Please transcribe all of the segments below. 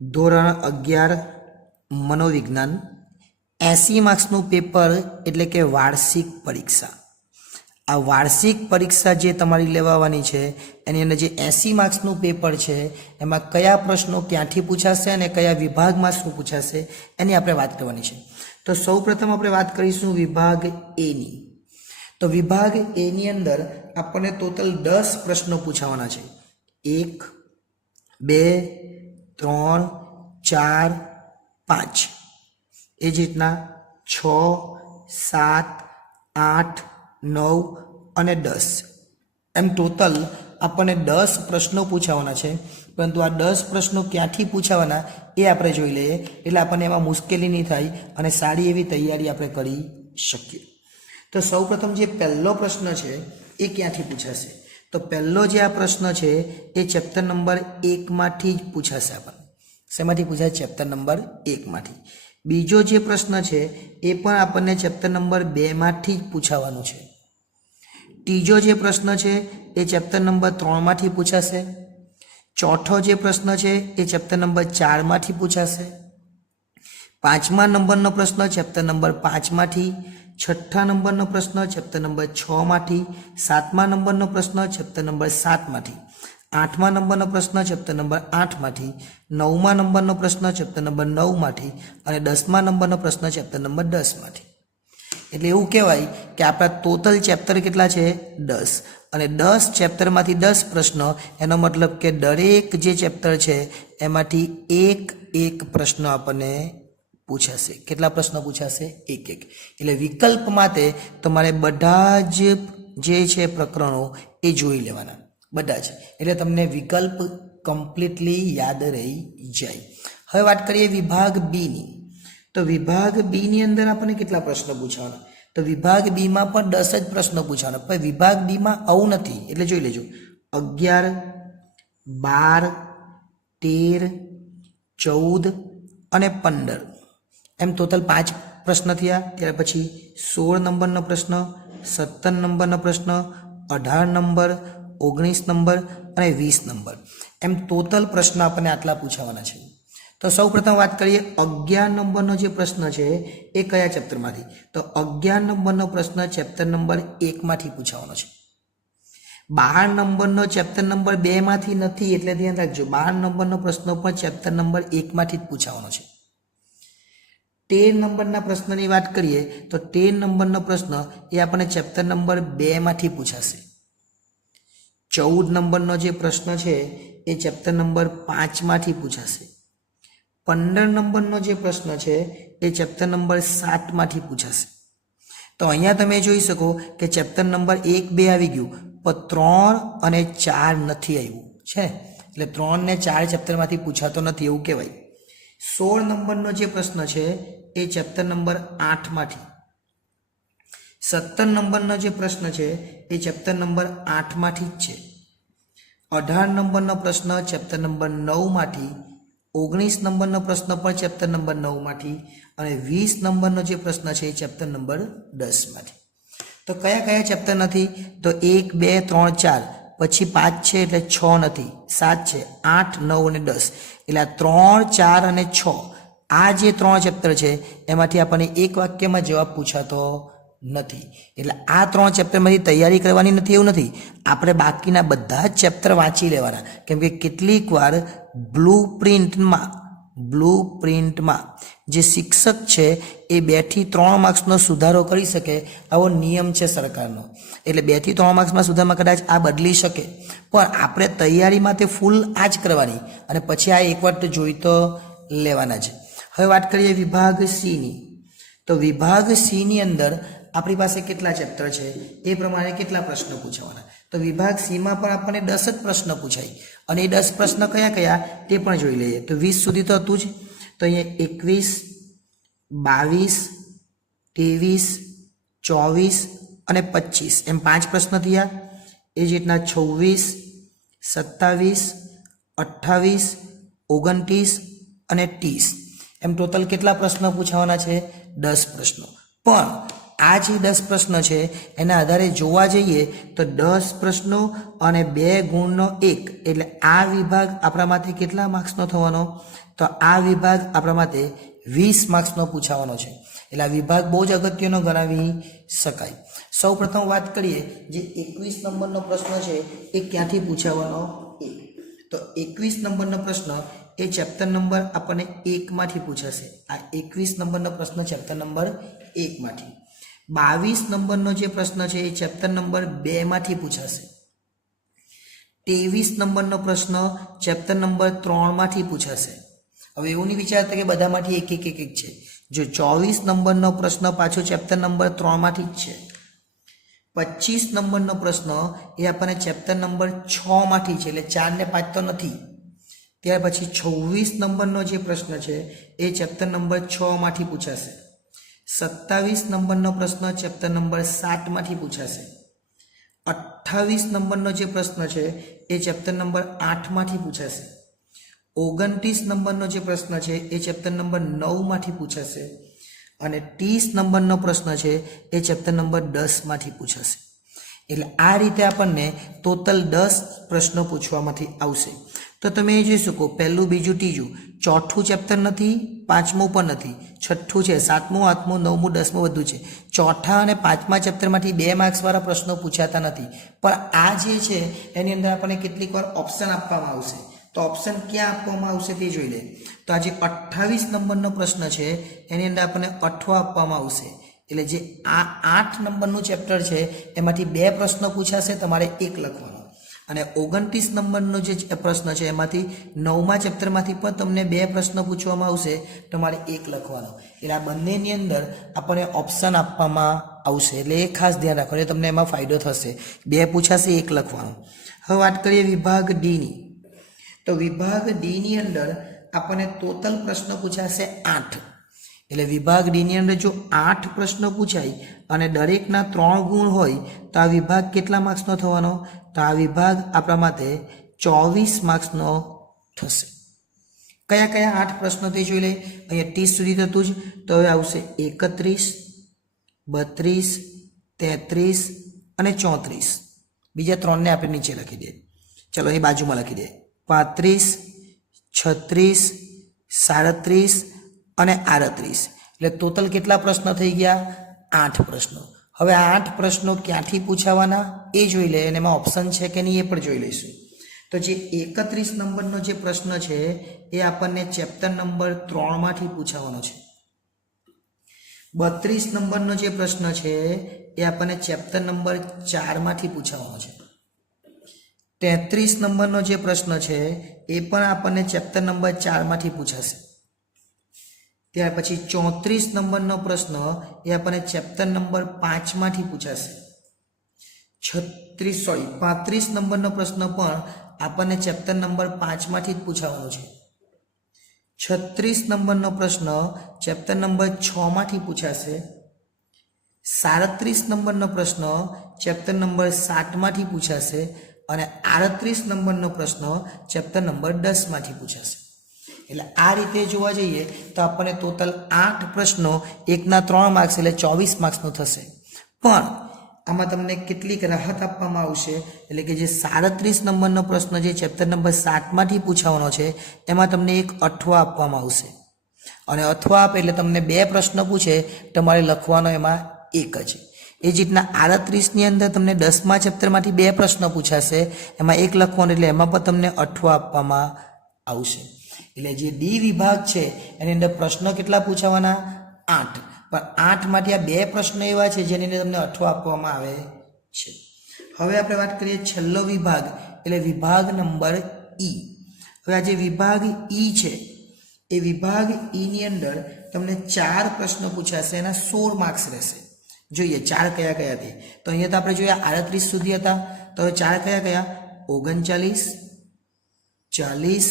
ધોરણ 11 મનોવિજ્ઞાન 80 માર્ક્સનું પેપર એટલે કે વાર્ષિક પરીક્ષા। આ વાર્ષિક પરીક્ષા જે તમારી લેવાની છે એની અંદર જે 80 માર્ક્સનું પેપર છે એમાં કયા પ્રશ્નો ક્યાંથી પૂછાશે અને કયા વિભાગમાં શું પૂછાશે એની આપણે વાત કરવાની છે। તો સૌપ્રથમ આપણે વાત કરીશું વિભાગ એ ની। તો વિભાગ એ ની અંદર આપણને ટોટલ 10 પ્રશ્નો પૂછાવાના છે। 1 2 3 4 5 એ જ રીતના 6 7 8 9 અને 10 એમ ટોટલ આપણને 10 પ્રશ્નો પૂછાવાના છે। પરંતુ આ 10 પ્રશ્નો ક્યાંથી પૂછાવાના એ આપણે જોઈ લઈએ એટલે આપણને એમાં મુશ્કેલી નહીં થાય અને સારી એવી તૈયારી આપણે કરી શકીએ। તો સૌપ્રથમ જે પહેલો પ્રશ્ન છે એ ક્યાંથી પૂછાશે? તો પહેલો જે આ પ્રશ્ન છે એ ચેપ્ટર નંબર 1 માંથી જ પૂછાશે। આપણને શેમાંથી પૂછાય? ચેપ્ટર નંબર 1 માંથી। બીજો જે પ્રશ્ન છે એ પણ આપણને ચેપ્ટર નંબર 2 માંથી જ પૂછાવાનો છે। ત્રીજો જે પ્રશ્ન છે એ ચેપ્ટર નંબર 3 માંથી પૂછાશે। ચોથો જે પ્રશ્ન છે એ ચેપ્ટર નંબર 4 માંથી પૂછાશે। પાંચમા નંબરનો પ્રશ્ન ચેપ્ટર નંબર 5 માંથી। છઠ્ઠા નંબરનો પ્રશ્ન ચેપ્ટર નંબર 6 માંથી। સાતમા નંબરનો પ્રશ્ન ચેપ્ટર નંબર 7 માંથી। આઠમા નંબરનો પ્રશ્ન ચેપ્ટર નંબર 8 માંથી। નવમા નંબરનો પ્રશ્ન ચેપ્ટર નંબર 9 માંથી અને 10મા નંબરનો પ્રશ્ન ચેપ્ટર નંબર 10 માંથી। એટલે એવું કહેવાય કે આપણા ટોટલ ચેપ્ટર કેટલા છે? 10 અને 10 ચેપ્ટરમાંથી 10 પ્રશ્નો, એનો મતલબ કે દરેક જે ચેપ્ટર છે એમાંથી એક પ્રશ્ન આપણને પૂછાશે। કેટલા પ્રશ્નો પૂછાશે? એક। એટલે વિકલ્પ માટે તમારે બધા જ જે છે પ્રકરણો એ જોઈ લેવાના, બધા જ, એટલે તમને વિકલ્પ કમ્પ્લીટલી યાદ રહી જાય। હવે વાત કરીએ વિભાગ બી ની। તો વિભાગ બી ની અંદર આપણને કેટલા પ્રશ્નો પૂછવાના? તો વિભાગ બી માં પણ 10 જ પ્રશ્નો પૂછવાના, પણ વિભાગ બી માં આવું નથી, એટલે જોઈ લેજો 11 12 13 14 અને 15 એમ ટોટલ 5 પ્રશ્ન થયા। ત્યાર પછી 16 નંબરનો પ્રશ્ન, 17 નંબરનો પ્રશ્ન, 18 નંબર, 19 નંબર અને 20 નંબર એમ ટોટલ પ્રશ્ન આપણને આટલા પૂછાવાના છે। તો સૌ પ્રથમ વાત કરીએ 11 નંબરનો જે પ્રશ્ન છે એ કયા ચેપ્ટરમાંથી? તો 11 નંબરનો પ્રશ્ન ચેપ્ટર નંબર 1 માંથી પૂછાવાનો છે। 12 નંબરનો ચેપ્ટર નંબર 2 માંથી નથી, એટલે ધ્યાન રાખજો, 12 નંબરનો પ્રશ્ન પણ ચેપ્ટર નંબર 1 માંથી જ પૂછાવાનો છે। 13 નંબરના પ્રશ્નની વાત કરીએ તો 13 નંબરનો પ્રશ્ન એ આપણને ચેપ્ટર નંબર 2 માંથી પૂછાશે। 14 નંબરનો જે પ્રશ્ન છે એ ચેપ્ટર નંબર 5 માંથી પૂછાશે। 15 નંબરનો જે પ્રશ્ન છે એ ચેપ્ટર નંબર 7 માંથી પૂછાશે। તો અહીંયા તમે જોઈ શકો કે ચેપ્ટર નંબર 1 2 આવી ગયું, પણ 3 અને 4 નથી આવ્યું છે, એટલે 3 ને 4 ચેપ્ટરમાંથી પૂછાતો નથી એવું કહેવાય। 16 નંબરનો જે પ્રશ્ન છે એ ચેપ્ટર નંબર 8 માંથી। 17 નંબરનો જે પ્રશ્ન છે એ ચેપ્ટર નંબર 8 માંથી જ છે। 18 નંબરનો પ્રશ્ન ચેપ્ટર નંબર 9 માંથી। 19 નંબરનો પ્રશ્ન પણ ચેપ્ટર નંબર 9 માંથી અને 20 નંબરનો જે પ્રશ્ન છે એ ચેપ્ટર નંબર 10 માંથી। તો કયા કયા ચેપ્ટર નથી? તો 1 2 3 4 પછી 5 છે એટલે 6 નથી, 7 છે, 8 9 અને 10 એટલે 3 4 અને 6 આ જે 3 ચેપ્ટર છે એમાંથી આપણને એક વાક્યમાં જવાબ પૂછાતો નથી। એટલે આ 3 ચેપ્ટરમાંથી તૈયારી કરવાની નથી એવું નથી, આપણે બાકીના બધા જ ચેપ્ટર વાંચી લેવાના, કેમ કે કેટલીક વાર બ્લુપ્રિન્ટમાં જે શિક્ષક છે એ 2 થી 3 માર્ક્સનો સુધારો કરી શકે આવો નિયમ છે સરકારનો। એટલે 2 થી 3 માર્ક્સમાં સુધારમાં કદાચ આ બદલી શકે, પણ આપણે તૈયારીમાં તે ફૂલ આ જ કરવાની અને પછી આ એકવાર તો જોઈ તો લેવાના છે। હવે વાત કરીએ વિભાગ સી ની। તો વિભાગ સી ની અંદર આપણી પાસે કેટલા ચેપ્ટર છે એ પ્રમાણે કેટલા પ્રશ્નો પૂછવાના? તો વિભાગ સી માં પણ આપણને 10 જ પ્રશ્ન પૂછાય અને એ 10 પ્રશ્ન કયા કયા તે પણ જોઈ લઈએ। તો 20 સુધી તો હતું જ, તો અહીંયા 21 22 23 24 અને 25 એમ 5 પ્રશ્ન થયા। એ જ રીતના 26 27 28 29 અને 30 એમ ટોટલ કેટલા પ્રશ્નો પૂછાવાના છે? 10 પ્રશ્નો। પણ આ જે 10 પ્રશ્ન છે એના આધારે જોવા જઈએ તો 10 પ્રશ્નો અને 2 ગુણનો 1 એટલે આ વિભાગ આપણા માટે કેટલા માર્ક્સનો થવાનો? તો આ વિભાગ આપણા માટે 20 માર્ક્સનો પૂછાવાનો છે. એટલે આ વિભાગ બહુ જ અગત્યનો ગણાવી શકાય. સૌ પ્રથમ વાત કરીએ, જે 21 નંબરનો પ્રશ્ન છે એ ક્યાંથી પૂછાવાનો? તો 21 નંબરનો પ્રશ્ન એ ચેપ્ટર નંબર આપણને 1 માંથી પૂછાશે. આ 21 નંબરનો પ્રશ્ન ચેપ્ટર નંબર 1 માંથી. 22 નંબરનો જે પ્રશ્ન છે એ ચેપ્ટર નંબર 2 માંથી પૂછાશે. 23 નંબરનો પ્રશ્ન ચેપ્ટર નંબર 3 માંથી પૂછાશે. હવે એવું નહીં વિચારતા કે બધામાંથી એક એક એક એક છે. જો 24 નંબરનો પ્રશ્ન પાછો ચેપ્ટર નંબર 3 માંથી જ છે. 25 નંબરનો પ્રશ્ન એ આપણને ચેપ્ટર નંબર 6 માંથી છે, એટલે 4 ને 5 તો નથી. ત્યાર પછી 26 નંબરનો જે પ્રશ્ન છે એ ચેપ્ટર નંબર 6 માંથી પૂછાશે. 27 નંબરનો પ્રશ્ન ચેપ્ટર નંબર 7 માંથી પૂછાશે. 28 નંબરનો જે પ્રશ્ન છે એ ચેપ્ટર નંબર 8 માંથી પૂછાશે. 29 નંબરનો જે પ્રશ્ન છે એ ચેપ્ટર નંબર 9 માંથી પૂછાશે. અને 30 નંબરનો પ્રશ્ન છે એ ચેપ્ટર નંબર 10 માંથી પૂછાશે. એટલે આ રીતે આપણને ટોટલ 10 પ્રશ્નો પૂછવામાંથી આવશે. તો તમે એ જોઈ શકો, પહેલું, બીજું, ત્રીજું, ચોથું ચેપ્ટર નથી, પાંચમું પણ નથી, છઠ્ઠું છે, સાતમું, આઠમું, નવમું, 10મું બધું છે. ચોથા અને પાંચમા ચેપ્ટરમાંથી 2 માર્ક્સવાળા પ્રશ્નો પૂછાતા નથી. પણ આ જે છે એની અંદર આપણને કેટલીક વાર ઓપ્શન આપવામાં આવશે. તો ઓપ્શન ક્યાં આપવામાં આવશે તે જોઈ લે. તો આ જે 28 નંબરનો પ્રશ્ન છે એની અંદર આપણને 8 આપવામાં આવશે. એટલે જે આ 8 નંબરનું ચેપ્ટર છે એમાંથી 2 પ્રશ્નો પૂછાશે, તમારે 1 લખવાનો. અને 29 નંબરનો જે પ્રશ્ન છે એમાંથી 9મા ચેપ્ટરમાંથી પણ તમને 2 પ્રશ્નો પૂછવામાં આવશે, તમારે 1 લખવાનો. એટલે આ બંનેની અંદર આપણને ઓપ્શન આપવામાં આવશે. એટલે એ ખાસ ધ્યાન રાખવાનું, એટલે તમને એમાં ફાયદો થશે. 2 પૂછાશે, 1 લખવાનું. હવે વાત કરીએ વિભાગ ડીની. તો વિભાગ ડીની અંદર આપણને ટોટલ પ્રશ્નો પૂછાશે 8. એટલે વિભાગ ડીની અંદર જો 8 પ્રશ્નો પૂછાય અને દરેકના 3 ગુણ હોય તો આ વિભાગ કેટલા માર્ક્સનો થવાનો? તો આ વિભાગ આપણા માટે 24 માર્ક્સનો થશે. કયા કયા 8 પ્રશ્નો તે જોઈ લે. અહીંયા 30 સુધી થતું જ. તો હવે આવશે 31, 32, 33 અને 34. બીજા 3ને આપણે નીચે લખી દઈએ. ચલો અહીં બાજુમાં લખી દઈએ. 35, 36, 37 અને 38. એટલે ટોટલ કેટલા પ્રશ્નો થઈ ગયા? 8 પ્રશ્નો. હવે આ 8 પ્રશ્નો ક્યાંથી પૂછાવાના એ જોઈ લે, અને એમાં ઓપ્શન છે કે નહીં એ પણ જોઈ લઈશું. તો જે 31 નંબરનો જે પ્રશ્ન છે એ આપણને ચેપ્ટર નંબર 3 માંથી પૂછાવાનો છે. 32 નંબરનો જે પ્રશ્ન છે એ આપણને ચેપ્ટર નંબર 4 માંથી પૂછાવાનો છે. 33 નંબરનો જે પ્રશ્ન છે એ પણ આપણને ચેપ્ટર નંબર 4 માંથી પૂછાશે. ત્યાર પછી 34 નંબરનો પ્રશ્ન એ આપણને ચેપ્ટર નંબર 5 માંથી પૂછાશે. 35 નંબરનો પ્રશ્ન પણ આપણને ચેપ્ટર નંબર 5 માંથી જ પૂછાવાનો છે. 36 નંબરનો પ્રશ્ન ચેપ્ટર નંબર 6 માંથી પૂછાશે. 37 નંબરનો પ્રશ્ન ચેપ્ટર નંબર 7 માંથી પૂછાશે. અને 38 નંબરનો પ્રશ્ન ચેપ્ટર નંબર 10 માંથી પૂછાશે. એટલે આ રીતે જોવા જઈએ તો આપણને ટોટલ 8 પ્રશ્નો 1ના 3 માર્ક્સ એટલે 24 માર્ક્સનો થશે. પણ આમાં તમને કેટલીક રાહત આપવામાં આવશે. એટલે કે જે 37 નંબરનો પ્રશ્ન જે ચેપ્ટર નંબર 7 માંથી પૂછાવાનો છે એમાં તમને એક 8 આપવામાં આવશે. અને 8 આપે એટલે તમને 2 પ્રશ્નો પૂછે, તમારે લખવાનો એમાં 1 જ. એ જ રીતના 38ની અંદર તમને 10મા ચેપ્ટરમાંથી 2 પ્રશ્નો પૂછાશે, એમાં 1 લખવાનું, એટલે એમાં પણ તમને 8 આપવામાં આવશે. એટલે જે ડી વિભાગ છે એની અંદર પ્રશ્નો કેટલા પૂછાવાના? 8. પણ 8 માંથી આ 2 પ્રશ્નો એવા છે જેની અંદર તમને 8 આપવામાં આવે છે. હવે આપણે વાત કરીએ છેલ્લો વિભાગ, એટલે વિભાગ નંબર ઈ. હવે આ જે વિભાગ ઈ છે એ વિભાગ ઈની અંદર તમને 4 પ્રશ્નો પૂછાશે, એના 16 માર્ક્સ રહેશે. જોઈએ 4 કયા કયા હતી. તો અહીંયા તો આપણે જોયા 38 સુધી હતા. તો હવે 4 કયા કયા? 39, 40,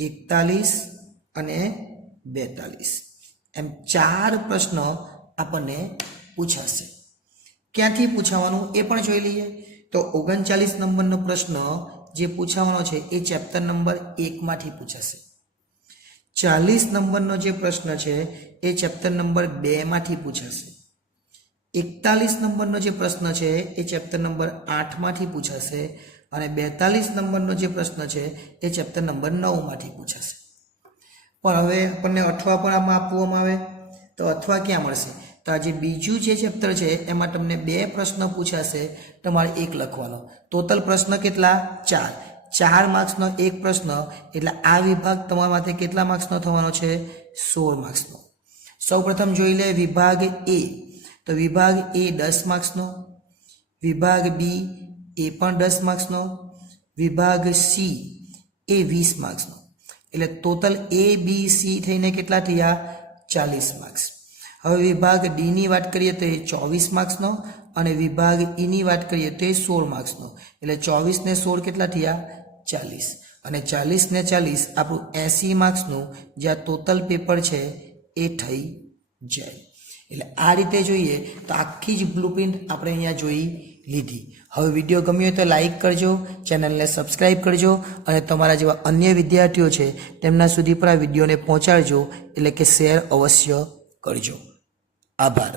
41 અને 42. એમ 4 પ્રશ્નો આપણને પૂછાશે. ક્યાંથી પૂછાવાનું એ પણ જોઈ લઈએ. તો 39 નંબરનો પ્રશ્ન જે પૂછાવાનો છે એ ચેપ્ટર નંબર 1 માંથી પૂછાશે. 40 નંબરનો જે પ્રશ્ન છે એ ચેપ્ટર નંબર 2 માંથી પૂછાશે. 41 નંબરનો જે પ્રશ્ન છે એ ચેપ્ટર નંબર 8માંથી પૂછાશે અને 42 નંબરનો જે પ્રશ્ન છે એ ચેપ્ટર નંબર 9માંથી પૂછાશે. પણ હવે આપણને અઠવા પણ આમાં આપવામાં આવે તો અઠવા ક્યાં મળશે? તો આ જે બીજું જે ચેપ્ટર છે એમાં તમને 2 પ્રશ્ન પૂછાશે, તમારે 1 લખવાનો. ટોટલ પ્રશ્ન કેટલા? 4 માર્ક્સનો એક પ્રશ્ન, એટલે આ વિભાગ તમારા માટે કેટલા માર્ક્સનો થવાનો છે? 16 માર્ક્સનો. સૌપ્રથમ જોઈ લે વિભાગ એ. તો વિભાગ એ 10 માર્ક્સનો, વિભાગ બી એ પણ 10 માર્ક્સનો, વિભાગ સી એ 20 માર્ક્સનો. એટલે ટોટલ એ બી સી થઈને કેટલા થયા? 40 માર્ક્સ. હવે વિભાગ ડીની વાત કરીએ તો એ 24 માર્ક્સનો અને વિભાગ ઈની વાત કરીએ તો એ 16 માર્ક્સનો. એટલે 24 ને 16 કેટલા થયા? 40. અને 40 ને 40 આપણું 80 માર્ક્સનું જે આ ટોટલ પેપર છે એ થઈ જાય. એટલે આ રીતે જોઈએ તો આખી જ બ્લુપ્રિન્ટ આપણે અહીંયા જોઈ લીધી. હવે વિડીયો ગમ્યો હોય તો લાઈક કરજો, ચેનલને સબસ્ક્રાઈબ કરજો અને તમારા જેવા અન્ય વિદ્યાર્થીઓ છે તેમના સુધી પણ આ વિડીયોને પહોંચાડજો, એટલે કે શેર અવશ્ય કરજો. આભાર.